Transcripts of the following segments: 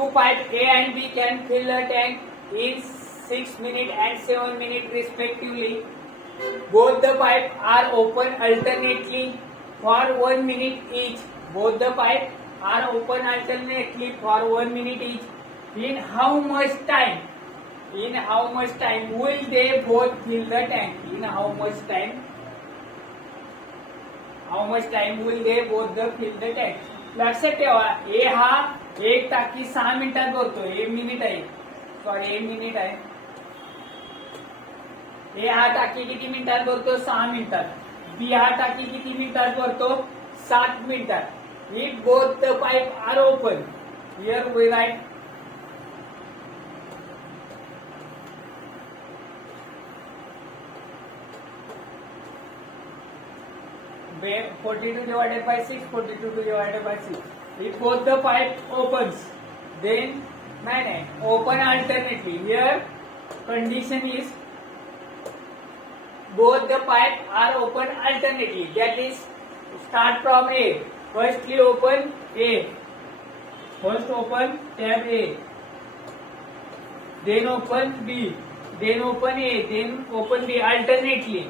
two pipe A and B can fill the tank in 6 minutes and 7 minutes respectively. Both the pipes are open alternately for 1 minute each. Both the pipes are open alternately for 1 minute each. In how much time? In how much time will they both fill the tank? In how much time? How much time will they both fill the tank? लक्षात ठेवा, ए हा एक टाकी 6 मिनिटात भरतो. ए minute आहे, sorry ए minute आहे. ए हा टाकी किती मिनिटात भरतो? 6 मिनिटात. बी हा टाकी किती मिनिटात भरतो? 7 मिनिटात. If both the pipe are open, here we write 42 divided by 6, 42 divided by 6. If both the pipe opens, then open alternately. Here condition is both the pipe are open alternately. That is, start from A. Firstly open A. First open tab A. Then open B. Then open A. Then open B alternately.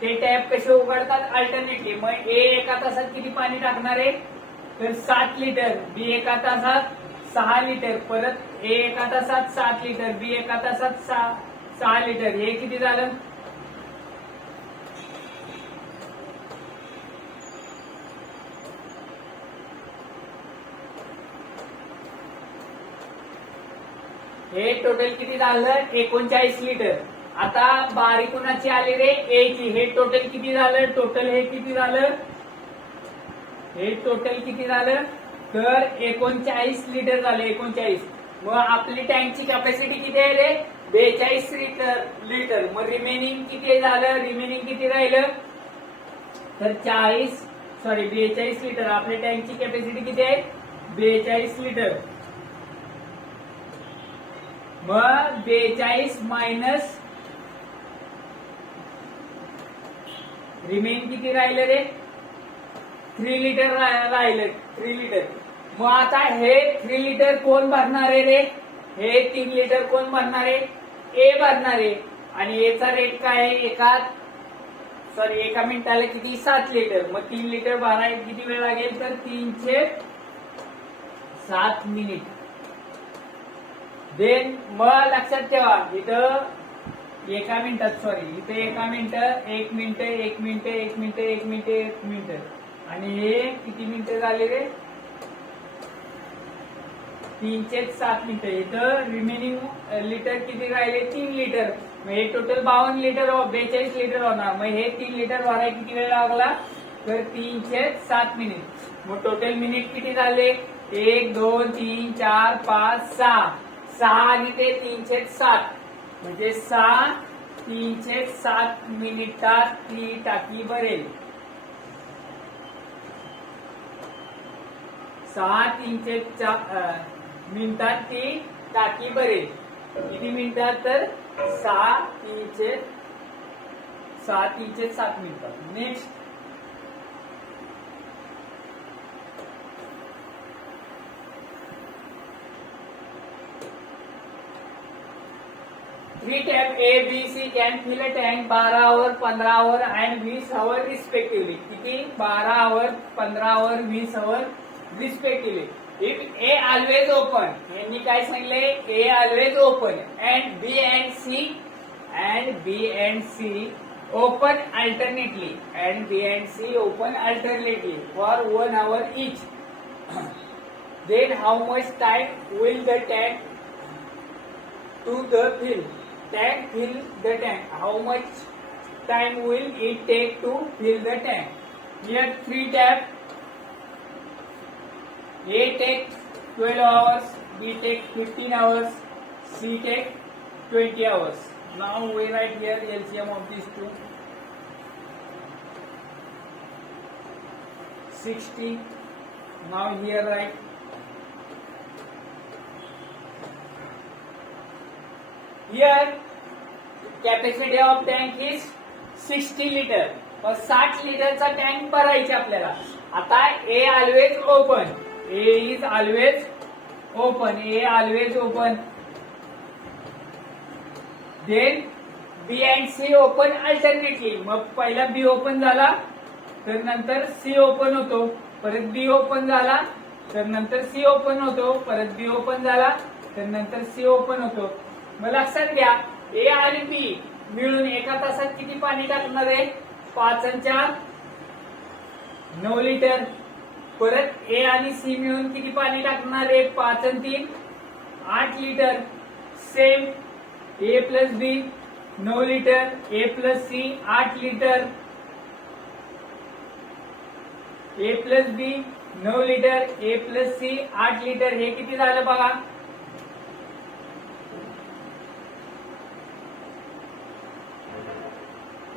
ते tap कसे उघडतात? Alternately. मग ए एका तासात किती पाणी टाकणार आहे? तर 7 लिटर. बी एका तासात 6 लिटर. परत ए एका तासात 7 लिटर. बी एका तासात 6 लिटर. हे किती झालं? हे टोटल किती झालं? 39 लिटर. आता बारी कुणाची आली रे? ए ची. हे टोटल किती झालं? टोटल हे किती झालं? हे टोटल किती झालं? तर 39 लिटर झाले. 39. मग आपली टँकची कॅपॅसिटी किती आहे रे? 42 लिटर. मग रिमेनिंग किती झालं? रिमेनिंग किती राहिलं? तर 42 लिटर. आपल्या टँकची कॅपॅसिटी किती आहे? 42 लिटर. मग 42 मायनस रिमेन किती राहिलं रे? 3 लिटर राहिलं. 3 लिटर. मग आता हे 3 लिटर कोण भरणार आहे रे? हे 3 लिटर कोण भरणार आहे? ए भरणार आहे. आणि एचा रेट काय आहे? एका मिनिटाला किती? 7 लिटर. मग 3 लिटर भरायला किती वेळ लागेल? तर 307 मिनिट. देन मग लक्षात ठेवा, इथं एका मिनिटात, इथे एका minute, 1 minute, 1 minute, 1 minute, 1 minute, 1 minute. आणि हे किती मिनिटं झाले रे? 307 मिनिटं. इथं रिमेनिंग लिटर किती राहिले? 3 लिटर. मग हे टोटल 52 लिटर, 42 लिटर होणार. मग हे 3 लिटर भरायला किती वेळ लागला? तर 307 मिनिट. मग टोटल मिनिट किती झाले? 1, 2, 3, 4, 5, 6. 6 आणि ते 307 म्हणजे 307 मिनिटात ती टाकी भरेल. 307 मिनिटात ती टाकी भरेल. किती मिनिटात? तर 307 मिनिटात. Next, three tap A, B, C can fill a tank 12 hour, 15 hour and 20 hour respectively. किती? 12 hour, 15 hour, 20 hour respectively. If A always open, यांनी काय सांगितले? A always open and B and C open alternately for 1 hour each. Then how much time will the tank to the fill? Fill the tank. How much time will it take to fill the tank? Here 3 tap. A takes 12 hours, B takes 15 hours, C takes 20 hours. Now we write here LCM of these two. 60. Now here write here capacity of tank is 60 liter. 60 लिटरचा tank भरायचा आपल्याला. आता A always open. A is always open, A always open. Then B and C open alternately. मग पहिला B open झाला तर नंतर C open होतो, परत B ओपन झाला तर नंतर C ओपन होतो, परत B ओपन झाला तर नंतर C ओपन होतो. मग लक्षात घ्या A आणि B मिळून एका तासात किती पाणी टाकणार आहे? 5 आणि 4 9 लिटर. परत A आणि C मिळून किती पाणी टाकणार आहे? 5 आणि 3 8 litre. Same A plus B 9 litre, A plus C 8 litre, A plus B 9 litre, A plus C 8 litre. हे किती झालं बघा?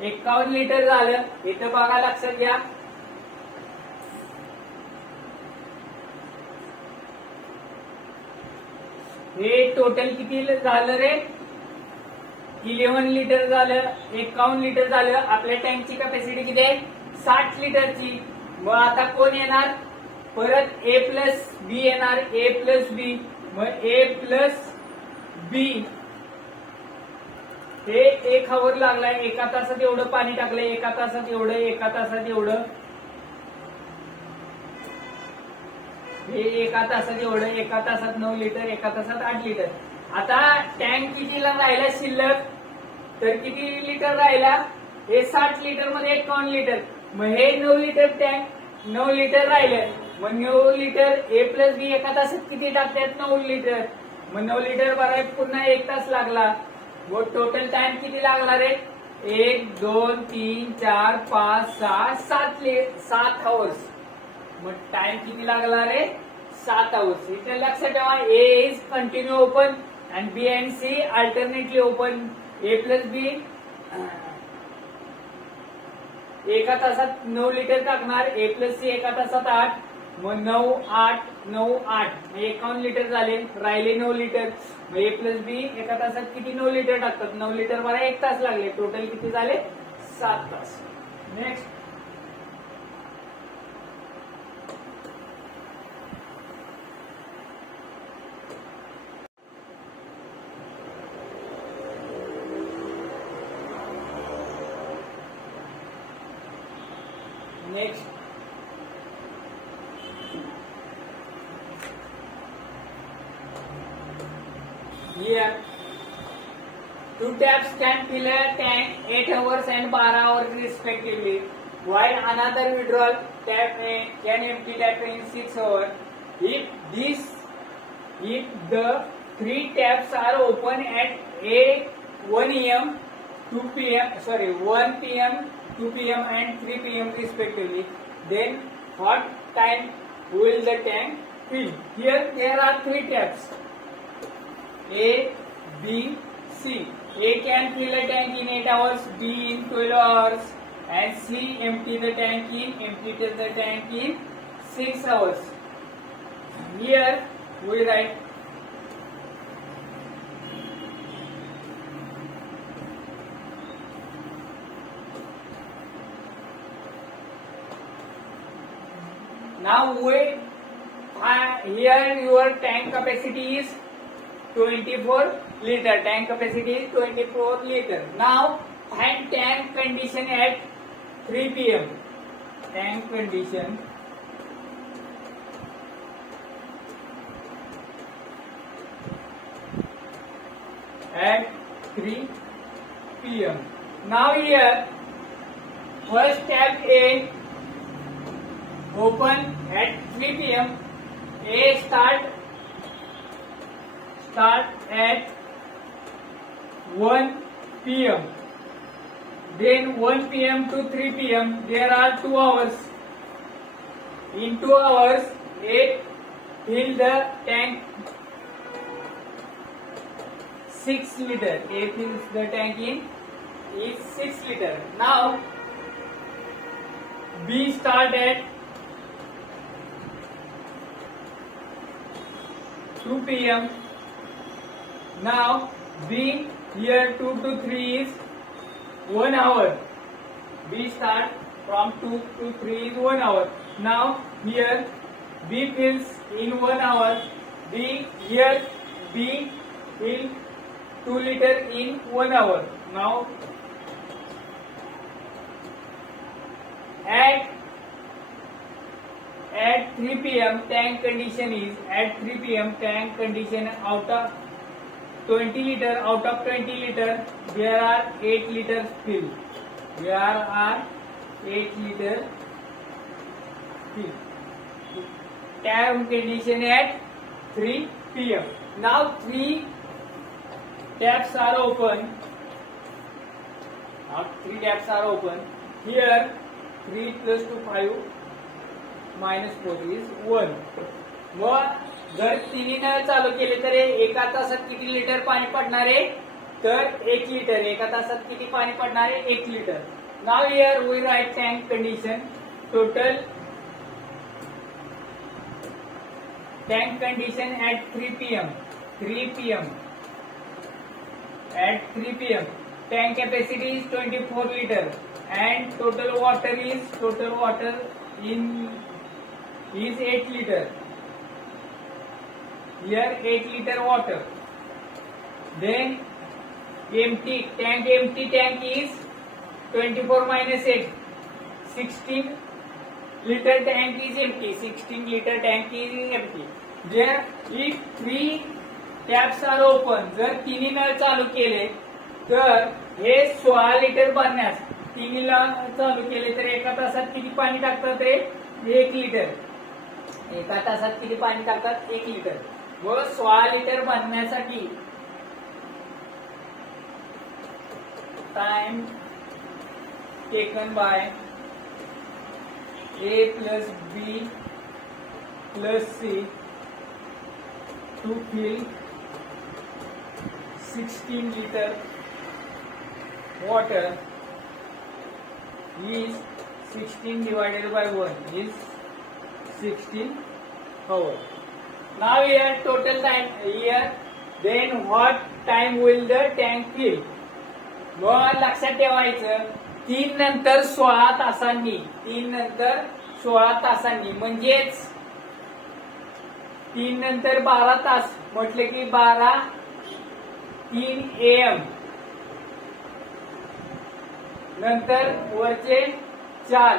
51 लिटर झालं. इथं बघा, लक्षात घ्या. हे टोटल किती झालं रे? 11 लिटर झालं, 51 लिटर झालं. आपल्या टँकची कॅपॅसिटी किती आहे? 60 लिटरची. मग आता कोण येणार? परत A प्लस बी येणार, A प्लस बी. मग A प्लस बी हे 1 आवर लागलाय. एका तासात एवढं पाणी टाकलंय, एका तासात एवढं, एका तासात एवढं, हे एका तासात एवढं, एका तासात 9 लिटर, एका तासात 8 लिटर. आता टँक कितीला राहिला शिल्लक? तर किती लिटर राहिला? हे 60 लिटर मध्ये 51 लिटर. मग हे 9 लिटर टँक 9 लिटर राहिलं. मग 9 लिटर A प्लस बी एका तासात किती टाकतात? 9 लिटर. मग 9 लिटर भराय पुन्हा 1 तास लागला. व टोटल टाइम किती लागणार आहे? 1 2 3 4 5 6 7 आवर्स. मग टाइम किती लागणार आहे? 7 आवर्स. इथे लक्षात ठेवा, A is continue open and B and C alternately open. A plus B एका तासात 9 लिटर टाकणार, A प्लस C एका तासात 8. मग 9 8 9 8 51 लिटर झाले. राहिले 9 लिटर. मग A प्लस B एका तासात किती 9 लिटर टाकतात? 9 लिटर मला 1 तास लागले. टोटल किती झाले? 7 तास. Next next here 2 taps can fill a tank 8 hours and 12 hours respectively, while another withdrawal tap can empty tap in 6 hours. If the 3 taps are open at 1 am 2 pm 1 pm 2 pm and 3 pm respectively, then what time will the tank fill? Here there are 3 taps, A, B, C. A can fill a tank in 8 hours, B in 12 hours, and C empty the tank in 6 hours. Here we write now here your tank capacity is 24 liter. Tank capacity is 24 liter. Now find tank condition at 3 pm. Tank condition at 3 pm. Now here first tap A open at 3 pm. A start at 1 pm. Then 1 pm to 3 pm there are 2 hours. In 2 hours A fill the tank 6 liter. A fills the tank in is 6 liter. Now B start at 2 pm. Now B here 2 to 3 is 1 hour. B start from 2 to 3 is 1 hour. Now here B fills in 1 hour. B here B fill 2 liter in 1 hour. Now at 3 p.m. tank condition is at 3 p.m. tank condition out of 20 liter out of 20 liter there are 8 liters fill. There are 8 liter fill. Tank condition at 3 p.m. Now 3 taps are open. Now 3 taps are open. Here 3 plus 2 5 minus 4 is 1. मग जर तिन्ही नळ चालू केले तर एका तासात किती लिटर पाणी पडणार आहे तर 1 लिटर. एका तासात किती पाणी पडणार आहे 1 litre. Now here we write tank condition total tank condition at 3 p.m. 3 p.m. at 3 p.m. tank capacity is 24 liter and total water in is 8 liter. Here 8 liter water. Then empty tank is 24 minus 8 16 liter tank is empty. 16 liter tank is empty. There if 3 taps are open. जर तिन्ही नळ चालू केले तर हे 16 litre भरण्यास तिन्ही नळ चालू केले तर एका तासात किती पाणी टाकतात रे 1 लिटर. एका तासात किती पाणी टाकतात 1 लिटर. व 16 लिटर भरण्यासाठी time taken by A plus B plus C to fill 16 liter water is 16 divided by 1 is 16 hours. Now here total time here, then what time will the tank fill? मग लक्षात ठेवायचं 3 नंतर 16 तासांनी 3 नंतर 16 तासांनी म्हणजेच 3 नंतर 12 तास म्हटले की 12 3 AM नंतर वरचे 4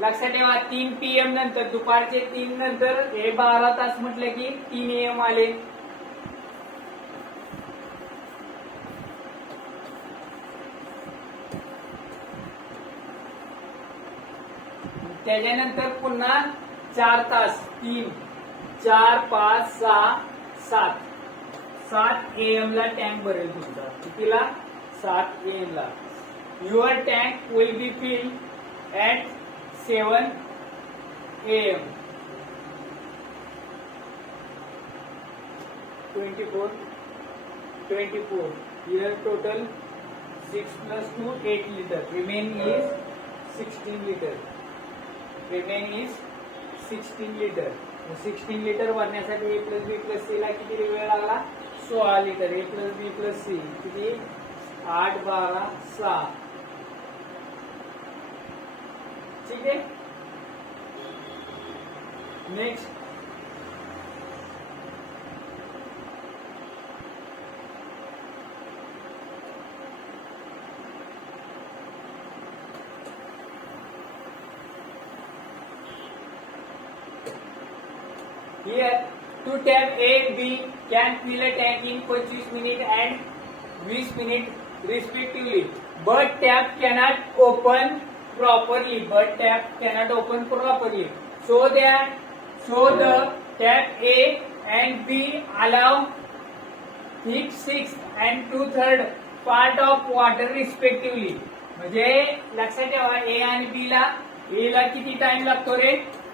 लक्षात ठेवा 3 PM नंतर दुपारचे 3 नंतर हे 12 तास म्हटले की 3 AM आले. त्याच्यानंतर पुन्हा 4 तास 3 4 5 6 7 7 AM ला टँक भरेल तुमचा. कितीला 7 AM ला. Your tank will be fill at 7 AM 24 here total 6 plus 2 8 liter remaining is 16 liter. remaining is 16 liter. 16 litre भरण्यासाठी A plus B plus C ला किती वेळ लागला 16 litre. A plus B plus C किती 8 12 6. ठीक आहे. Next here two tap A B can fill a tank in 25 minutes and 20 minutes respectively, but tap cannot open properly. So the tap A and B allow 6 and 2/3 part of water respectively. म्हणजे लक्षात ठेवा A आणि B ला A ला किती time लागतो रे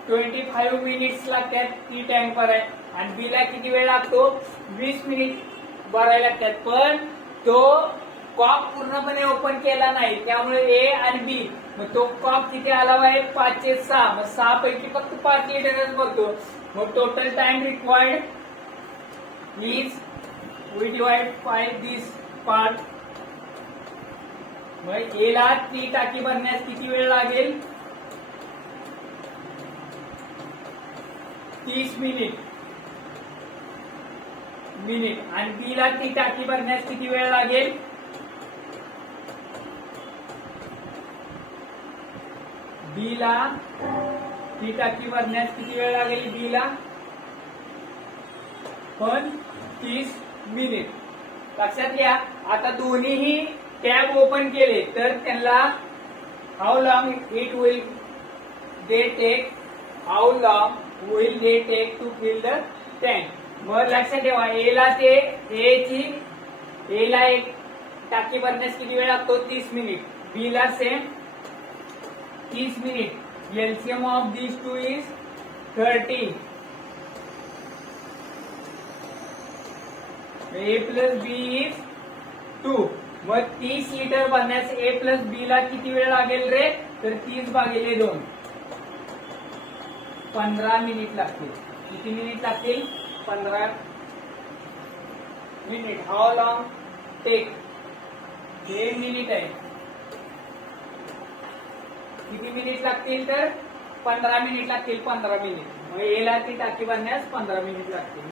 25 minutes लागतात ती टँक भरायला आणि बी ला किती वेळ लागतो 20 मिनिट भरायला लागतात. पण तो कॉक पूर्णपणे ओपन केला नाही त्यामुळे ए आणि बी मग तो कॉक किती आला आहे 5 चे 6. मग 6 पैकी फक्त 5 लिटरच भरतो. मग total time required is we divide 5 this part. मग ए ला ती टाकी भरण्यास किती वेळ लागेल 30 मिनिट. मिनिट आणि बी ला ती टाकी भरण्यास किती वेळ लागेल? बी ला ती टाकी भरण्यास किती वेळ लागेल? बी ला पण 30 मिनिट. लक्षात घ्या. आता दोन्हीही टॅब ओपन केले तर त्यांना how long it will they take to fill the tank. मग लक्षात ठेवा ए ला एक टाकी भरण्यास किती वेळ लागतो? 30 मिनिट. बी ला same 30 minute. LCM of this two is 30. A plus B is 2. मग 30 लिटर भरण्यास ए प्लस बी ला किती वेळ लागेल रे? तर 30/2 15 मिनिट लागतील. किती मिनिट लागतील? 15 मिनिट. How long take? हे मिनिट आहे. किती मिनिट लागतील? तर 15 मिनिट लागतील. 15 मिनिट. मग ए ला ती टाकी भरण्यास 15 मिनिट लागतील.